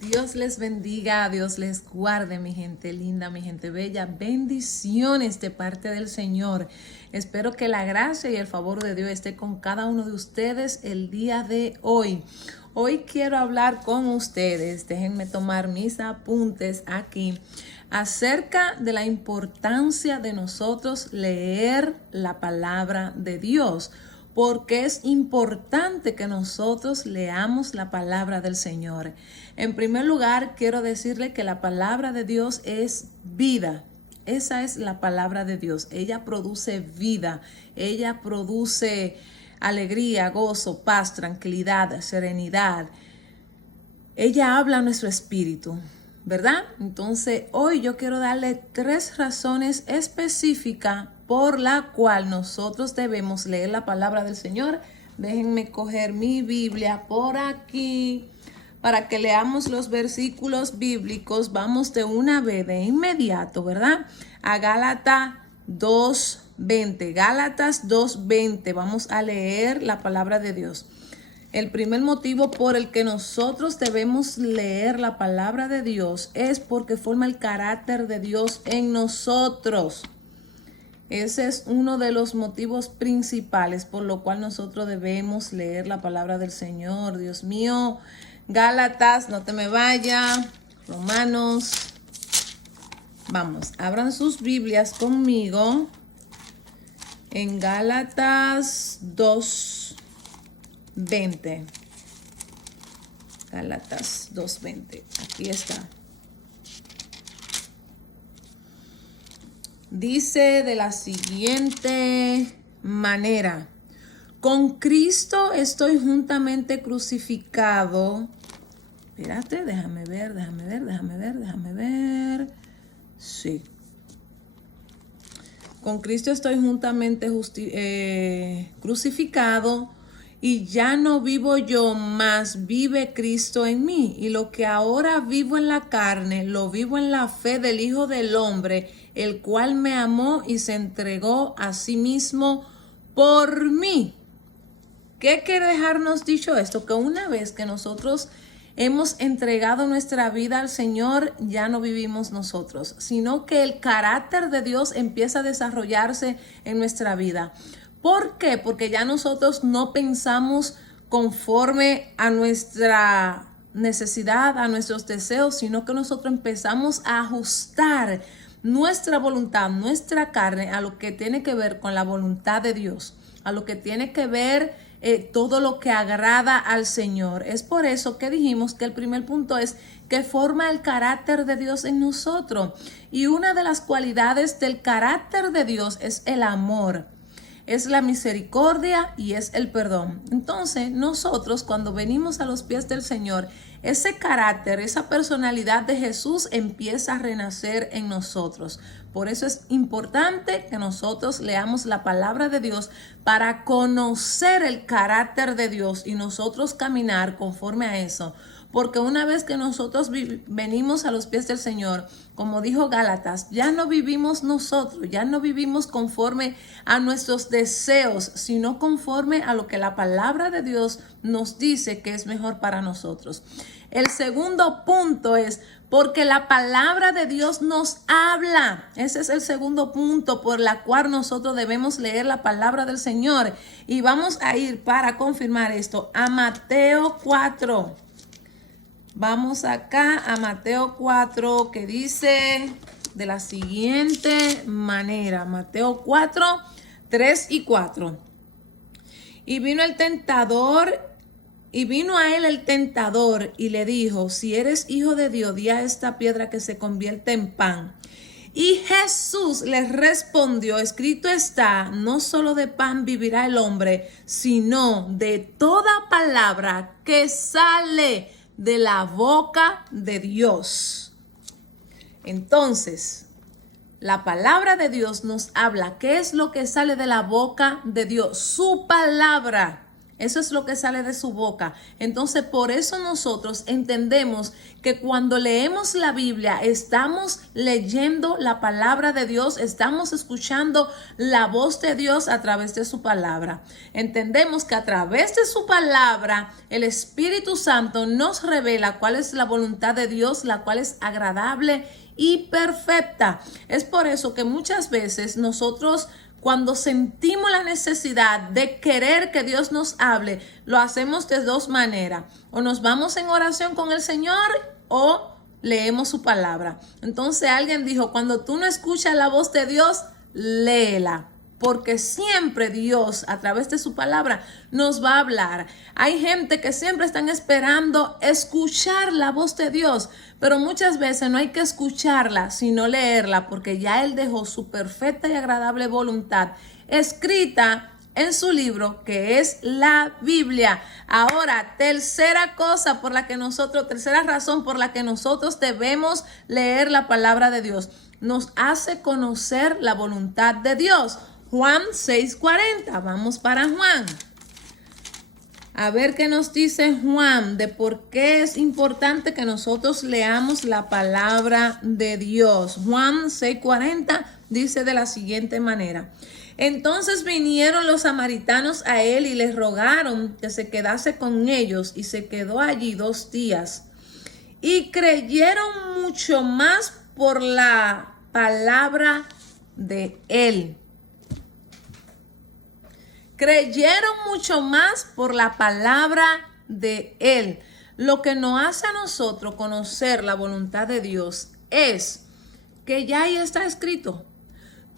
Dios les bendiga, Dios les guarde, mi gente linda, mi gente bella. Bendiciones de parte del Señor. Espero que la gracia y el favor de Dios esté con cada uno de ustedes el día de hoy. Hoy quiero hablar con ustedes, déjenme tomar mis apuntes aquí, acerca de la importancia de nosotros leer la palabra de Dios. Porque es importante que nosotros leamos la palabra del Señor. En primer lugar, quiero decirle que la palabra de Dios es vida. Esa es la palabra de Dios. Ella produce vida. Ella produce alegría, gozo, paz, tranquilidad, serenidad. Ella habla a nuestro espíritu, ¿verdad? Entonces, hoy yo quiero darle 3 razones específicas por la cual nosotros debemos leer la palabra del Señor. Déjenme coger mi Biblia por aquí para que leamos los versículos bíblicos. Vamos de una vez, de inmediato, ¿verdad? A Gálatas 2:20. Gálatas 2:20. Vamos a leer la palabra de Dios. El primer motivo por el que nosotros debemos leer la palabra de Dios es porque forma el carácter de Dios en nosotros. Ese es uno de los motivos principales por lo cual nosotros debemos leer la palabra del Señor. Dios mío, Gálatas, no te me vayas, Romanos. Vamos, abran sus Biblias conmigo en Gálatas 2:20. Gálatas 2:20. Aquí está. Dice de la siguiente manera: con Cristo estoy juntamente crucificado. Espérate, déjame ver. Sí. Con Cristo estoy juntamente crucificado, y ya no vivo yo, mas vive Cristo en mí. Y lo que ahora vivo en la carne, lo vivo en la fe del Hijo del Hombre, el cual me amó y se entregó a sí mismo por mí. ¿Qué quiere dejarnos dicho esto? Que una vez que nosotros hemos entregado nuestra vida al Señor, ya no vivimos nosotros, sino que el carácter de Dios empieza a desarrollarse en nuestra vida. ¿Por qué? Porque ya nosotros no pensamos conforme a nuestra necesidad, a nuestros deseos, sino que nosotros empezamos a ajustar nuestra voluntad, nuestra carne, a lo que tiene que ver con la voluntad de Dios, a lo que tiene que ver todo lo que agrada al Señor. Es por eso que dijimos que el primer punto es que forma el carácter de Dios en nosotros. Y una de las cualidades del carácter de Dios es el amor, es la misericordia y es el perdón. Entonces, nosotros cuando venimos a los pies del Señor, ese carácter, esa personalidad de Jesús empieza a renacer en nosotros. Por eso es importante que nosotros leamos la palabra de Dios para conocer el carácter de Dios y nosotros caminar conforme a eso. Porque una vez que nosotros venimos a los pies del Señor, como dijo Gálatas, ya no vivimos nosotros, ya no vivimos conforme a nuestros deseos, sino conforme a lo que la palabra de Dios nos dice que es mejor para nosotros. El segundo punto es porque la palabra de Dios nos habla. Ese es el segundo punto por la cual nosotros debemos leer la palabra del Señor. Y vamos a ir para confirmar esto a Mateo 4. Vamos acá a Mateo 4, que dice de la siguiente manera. Mateo 4, 3 y 4. Y vino a él el tentador y le dijo: si eres hijo de Dios, di a esta piedra que se convierta en pan. Y Jesús les respondió: escrito está, no solo de pan vivirá el hombre, sino de toda palabra que sale de la boca de Dios. Entonces, la palabra de Dios nos habla. ¿Qué es lo que sale de la boca de Dios? Su palabra. Eso es lo que sale de su boca. Entonces, por eso nosotros entendemos que cuando leemos la Biblia, estamos leyendo la palabra de Dios, estamos escuchando la voz de Dios a través de su palabra. Entendemos que a través de su palabra, el Espíritu Santo nos revela cuál es la voluntad de Dios, la cual es agradable y perfecta. Es por eso que muchas veces nosotros, cuando sentimos la necesidad de querer que Dios nos hable, lo hacemos de dos maneras. O nos vamos en oración con el Señor o leemos su palabra. Entonces alguien dijo, cuando tú no escuchas la voz de Dios, léela. Porque siempre Dios, a través de su palabra, nos va a hablar. Hay gente que siempre están esperando escuchar la voz de Dios, pero muchas veces no hay que escucharla, sino leerla, porque ya Él dejó su perfecta y agradable voluntad escrita en su libro, que es la Biblia. Ahora, tercera razón por la que nosotros debemos leer la palabra de Dios. Nos hace conocer la voluntad de Dios. Juan 6:40. Vamos para Juan. A ver qué nos dice Juan de por qué es importante que nosotros leamos la palabra de Dios. Juan 6:40 dice de la siguiente manera. Entonces vinieron los samaritanos a él y le rogaron que se quedase con ellos, y se quedó allí 2 días. Y creyeron mucho más por la palabra de él. Creyeron mucho más por la palabra de Él. Lo que nos hace a nosotros conocer la voluntad de Dios es que ya ahí está escrito.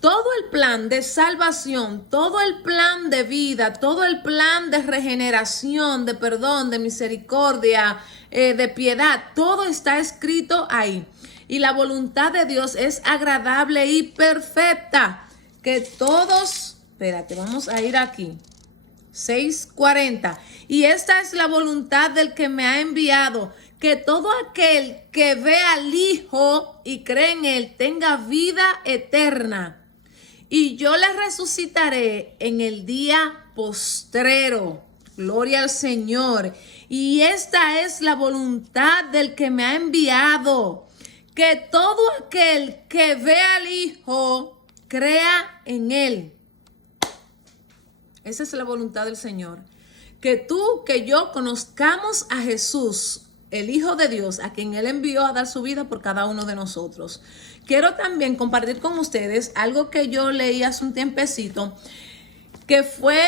Todo el plan de salvación, todo el plan de vida, todo el plan de regeneración, de perdón, de misericordia, de piedad, todo está escrito ahí. Y la voluntad de Dios es agradable y perfecta. Que todos... Espérate, vamos a ir aquí. 6:40. Y esta es la voluntad del que me ha enviado, que todo aquel que ve al Hijo y cree en Él tenga vida eterna. Y yo le resucitaré en el día postrero. Gloria al Señor. Y esta es la voluntad del que me ha enviado, que todo aquel que ve al Hijo crea en Él. Esa es la voluntad del Señor. Que tú, que yo conozcamos a Jesús, el Hijo de Dios, a quien Él envió a dar su vida por cada uno de nosotros. Quiero también compartir con ustedes algo que yo leí hace un tiempecito, que fue,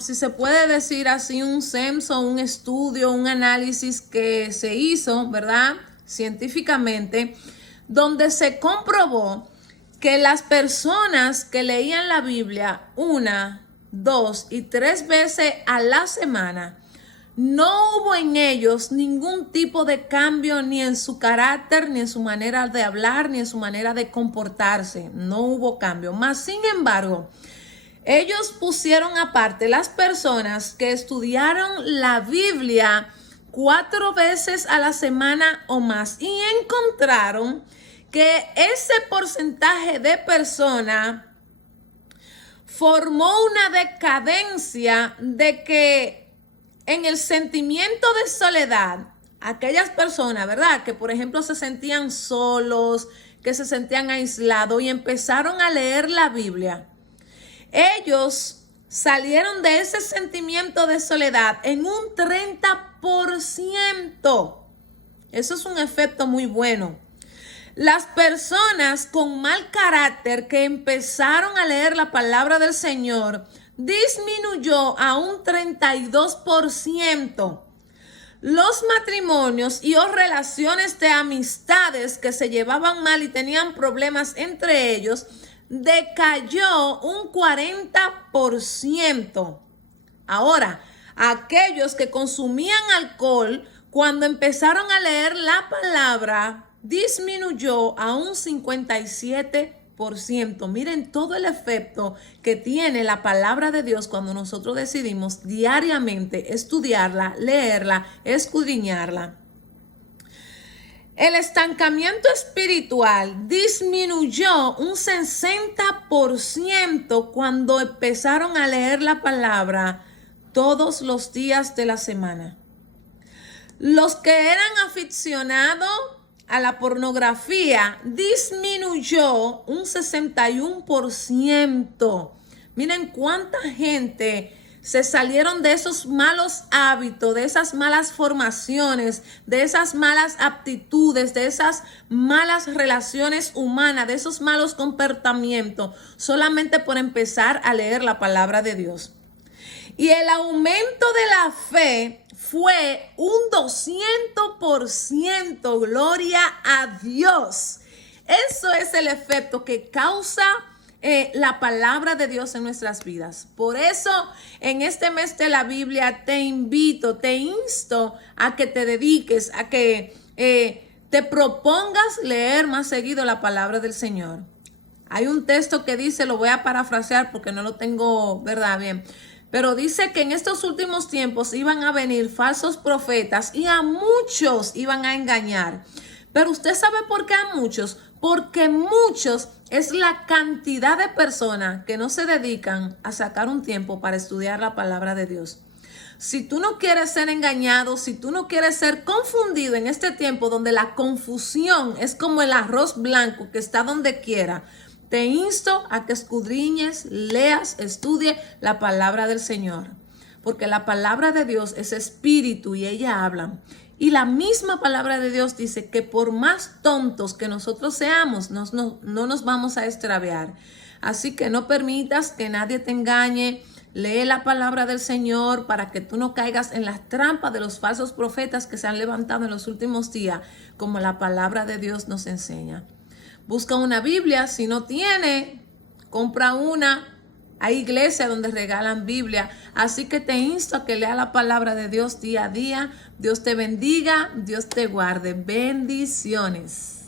si se puede decir así, un censo, un estudio, un análisis que se hizo, ¿verdad? Científicamente, donde se comprobó que las personas que leían la Biblia 1, 2 y 3 veces a la semana, no hubo en ellos ningún tipo de cambio ni en su carácter, ni en su manera de hablar, ni en su manera de comportarse. No hubo cambio. Mas, sin embargo, ellos pusieron aparte las personas que estudiaron la Biblia 4 veces a la semana o más, y encontraron que ese porcentaje de personas formó una decadencia de que en el sentimiento de soledad, aquellas personas, ¿verdad?, que por ejemplo se sentían solos, que se sentían aislados y empezaron a leer la Biblia, ellos salieron de ese sentimiento de soledad en un 30%. Eso es un efecto muy bueno. Las personas con mal carácter que empezaron a leer la palabra del Señor disminuyó a un 32%. Los matrimonios y o relaciones de amistades que se llevaban mal y tenían problemas entre ellos decayó un 40%. Ahora, aquellos que consumían alcohol, cuando empezaron a leer la palabra, disminuyó a un 57%. Miren todo el efecto que tiene la palabra de Dios cuando nosotros decidimos diariamente estudiarla, leerla, escudriñarla. El estancamiento espiritual disminuyó un 60% cuando empezaron a leer la palabra todos los días de la semana. Los que eran aficionados a la pornografía disminuyó un 61%. Miren cuánta gente se salieron de esos malos hábitos, de esas malas formaciones, de esas malas aptitudes, de esas malas relaciones humanas, de esos malos comportamientos, solamente por empezar a leer la palabra de Dios. Y el aumento de la fe fue un 200%, gloria a Dios. Eso es el efecto que causa la palabra de Dios en nuestras vidas. Por eso, en este mes de la Biblia te invito, te insto a que te dediques, a que te propongas leer más seguido la palabra del Señor. Hay un texto que dice, lo voy a parafrasear porque no lo tengo, ¿verdad? Bien. Pero dice que en estos últimos tiempos iban a venir falsos profetas y a muchos iban a engañar. Pero usted sabe por qué a muchos. Porque muchos es la cantidad de personas que no se dedican a sacar un tiempo para estudiar la palabra de Dios. Si tú no quieres ser engañado, si tú no quieres ser confundido en este tiempo donde la confusión es como el arroz blanco que está donde quiera, te insto a que escudriñes, leas, estudie la palabra del Señor. Porque la palabra de Dios es espíritu y ella habla. Y la misma palabra de Dios dice que por más tontos que nosotros seamos, no nos vamos a extraviar. Así que no permitas que nadie te engañe. Lee la palabra del Señor para que tú no caigas en las trampas de los falsos profetas que se han levantado en los últimos días, como la palabra de Dios nos enseña. Busca una Biblia, si no tiene, compra una. Hay iglesias donde regalan Biblia, así que te insto a que lea la palabra de Dios día a día. Dios te bendiga, Dios te guarde. Bendiciones.